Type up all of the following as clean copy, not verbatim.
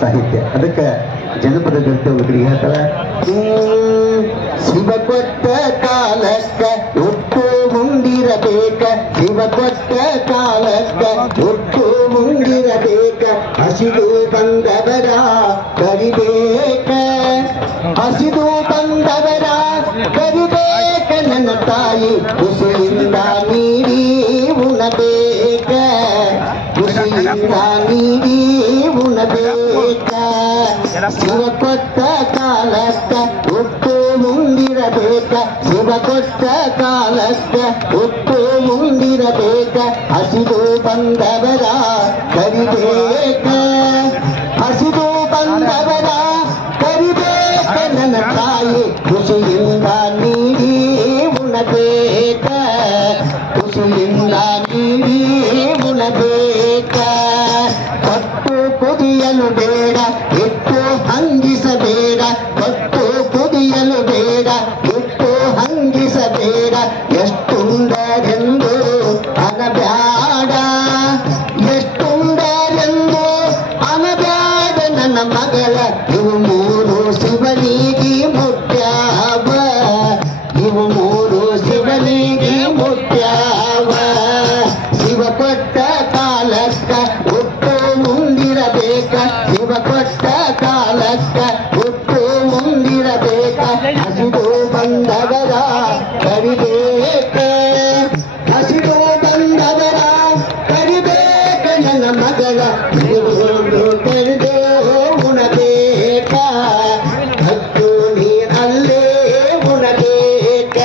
ಸಾಹಿತ್ಯ. ಅದಕ್ಕೆ ಜನಪದ ಗೀತೆಗಳಿಗೆ ಹೇಳ್ತಾರೆ, ಶಿವ ಕೊಟ್ಟ ಕಾಲಕ್ಕ ಹುಟ್ಟು ಮುಂದಿರಬೇಕ, ಶಿವ ಕೊಟ್ಟ ಕಾಲಕ್ಕ ಹುಟ್ಟು ಮುಂದಿರಬೇಕ, ಹಸಿದು ಬಂದವರ ಕರಿಬೇಕ, ಹಸಿದು ಬಂದವರ ಕರಿಬೇಕ, ನನ್ನ ತಾಯಿ ಖುಷಿಯಿಂದ ನೀಡಿ ಉಣಬೇಕ, ಖುಷಿಯಿಂದ ನೀಡಿ ಉಣಬೇಕ, ಶಿವ ಕೊಟ್ಟ ಕಾಲಕ್ಕ ಹುಟ್ಟು ಮುಂದಿರಬೇಕ, ಶಿವ ಕೊಟ್ಟ ಕಾಲಕ್ಕ ಹುಟ್ಟು ಮುಂದಿರಬೇಕ, ಹಸಿದು ಬಂದವರ ಕರಿಬೇಕ, ಹಸಿದು ಬಂದವರ ಕರಿಬೇಕ, ನನ್ನ ತಾಯಿ ಖುಷಿಯಿಂದ ನೀಡಿ ಉಣಬೇಕ, ಖುಷಿಯಿಂದ ನೀಡಿ ಉಣಬೇಕ, ಕೊಟ್ಟು ಕುದಿಯಲು ಬೇಡ ಇಟ್ಟು ಹಂಗಿಸಬೇಡ, ಕೊಟ್ಟು ಕುದಿಯಲು ಬೇಡ ಇಟ್ಟು ಹಂಗಿಸಬೇಡ, ಎಷ್ಟುಂಡರೆಂದು ಅನಬ್ಯಾಡ, ಎಷ್ಟುಂಡರೆಂದು ಅನಬ್ಯಾಡ, ನನ್ನ ಮಗಳ ಇವು ಮೂರು ಶಿವನಿಗೆ ಮುಟ್ಟ್ಯಾವ, ಇವು ಮೂರು ಶಿವನಿಗೆ ಮುಟ್ಟ್ಯಾವ, ಶಿವ ಕೊಟ್ಟ ಕಾಲಕ್ಕ ಹುಟ್ಟು ಮುಂದಿರಬೇಕ, ಶಿವ ಕೊಟ್ಟ ಕಾಲಕ್ಕ ಹುಟ್ಟು ಮುಂದಿರಬೇಕ, ಹಸಿದು ಬಂದವರ ಕರಿಬೇಕ, ಹಸಿದು ಬಂದವರ ಕರಿಬೇಕ, ನನ್ನ ಮಗಳ ಕರಿದೇ ಉಣಬೇಕ, ಹತ್ತು ನೀರಲ್ಲೇ ಉಣಬೇಕ,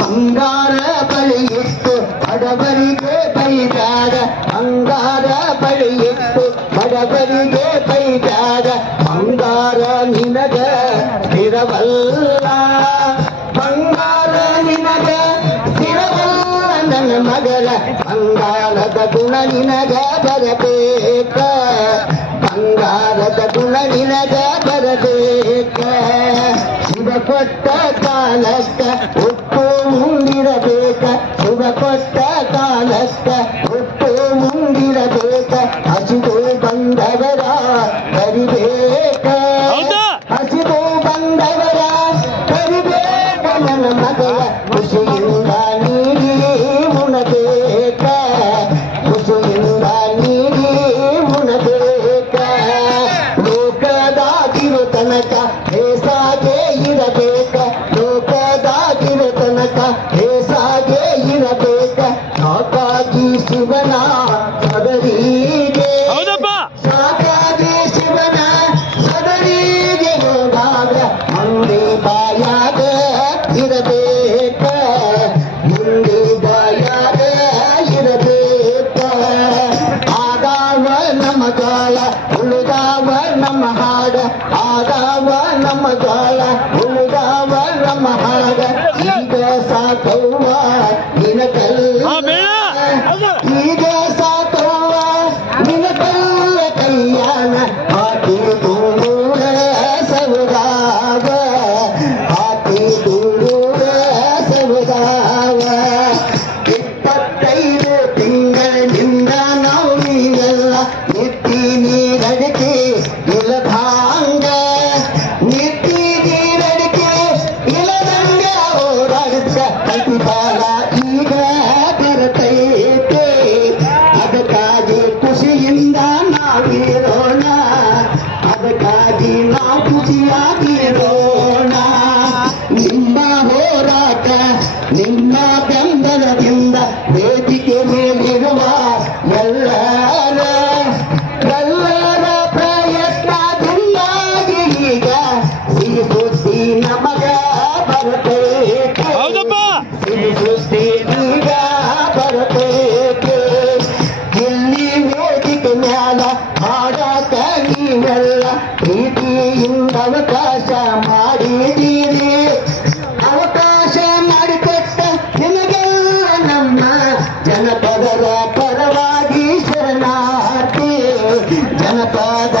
ಬಂಗಾರ ಬಳಿಯಿಟ್ಟು ಬಡವರಿಗೆ ಬೈದಾಗ, ಬಂಗಾರ ಬಳಿಯಿಟ್ಟು ಬಡವರಿಗೆ ಬೈದಾಗ, ಬಂಗಾರ ನಿನಗ ಸ್ಥಿರವಲ್ಲ, ಬಂಗಾರ ನಿನಗ ಸ್ಥಿರವಲ್ಲ, ನನ್ನ ಮಗಳ ಬಂಗಾರದ ಗುಣ ನಿನಗ ಬರಬೇಕ, ಬಂಗಾರದ ಗುಣ ನಿನಗ ಬರಬೇಕ, ಶಿವ ಕೊಟ್ಟ ಕಾಲಕ್ಕ ಹುಟ್ಟು ಮುಂದಿರಬೇಕ, ಶಿವ ಕೊಟ್ಟ ಕಾಲಕ್ಕ ಹುಟ್ಟು ಮುಂದಿರಬೇಕ, ಹಸಿದು ಬಂದವರ ಕರಿಬೇಕ, ಹಸಿದು ಬಂದವರ ಕರಿಬೇಕ, ನನ್ನ ಮಗಳ ಖುಷಿಯಿಂದ ನೀಡಿ ಉಣಬೇಕ, ಖುಷಿಯಿಂದ ನೀಡಿ ಉಣಬೇಕ, ಲೋಕದಾಗಿರೋ ತನಕ ಹೇಸಾಗೆ ಇರಬೇಕ, ಲೋಕದಾಗಿರೋ ತನಕ ಹೇಸಾಗೆ ಇರಬೇಕ, ಸಾಕಾಗಿ ಶಿವನ ಸದರಿಗೆ, ಸಾಕಾಗಿ ಶಿವನ ಸದರಿಗೆ ಹೋದಾಗ ಮುಂದೆ ಬಾಯಾಗ ಇರಬೇಕ, ಮುಂದೆ ಬಾಯಾಗ ಇರಬೇಕ, ಆದಾವ ನಮ್ಮ ಗಾಳ ಉಳಿದಾವ ನಮ್ಮ ಹಾಡ, ಆದಾವ ನಮ್ಮ ಗಾಳ ಉಳಿದಾವ ನಮ್ಮ ಹಾಡ, ಈಗ ಸಾಕವ್ವ ನಿನ ಕಲ್ಲ, ಈಗ ಸಾಕವ್ವ ನಿನ ಕಲ್ಲ ಕೈಯಾನ, ಹಾಕಿ ದೂರ ಸವದಾವ, ಹಾಕಿ ದೂರ ಸವದಾವ, 25 ತಿಂಗಳಿನಿಂದ ನಾವು ನೀವೆಲ್ಲ ನಿತ್ತಿ ನೀರಡಿಕೆ ಇಲ್ಲದಾಂಗ, ನಿತ್ತಿ ನೀರಡಿಕೆ ಇಲ್ಲದಂಗ ಓಡಾಡಿದ ಪ್ರತಿಫಲ ಈಗ ಬರತೈತೆ, ಅದಕ್ಕಾಗಿ ಖುಷಿಯಿಂದ ನಾವಿರೋಣ, ಅದಕ್ಕಾಗಿ ನಾವು ಖುಷಿಯಾಗಿರೋಣ, ನಿಮ್ಮ ಹೋರಾಟ ನಿಮ್ಮ ಬೆಂಬಲದಿಂದ ವೇದಿಕೆ ಮೇಲಿರುವ ಎಲ್ಲರ ಪ್ರಯತ್ನದಿಂದಾಗಿ ಈಗ ಸಿಹಿ ಸುದ್ದಿ ನಮಗ ಬರತೈತೆ, ಸಿಹಿ ಸುದ್ದಿ ಈಗ ಬರತೈತೆ, ಇಲ್ಲಿ ವೇದಿಕೆ ಮ್ಯಾಲ ಹಾಡಾಕ ನೀವೆಲ್ಲ ಪ್ರೀತಿಯಿಂದ ಅವಕಾಶ ಮಾಡಿದ್ದೀರಿ, ಅವಕಾಶ ಮಾಡಿಕೊಟ್ಟ ನಿಮಗೆಲ್ಲ ನಮ್ಮ ಜನಪದರ ಪರವಾಗಿ ಶರಣಾರ್ಥಿ, ಜನಪದ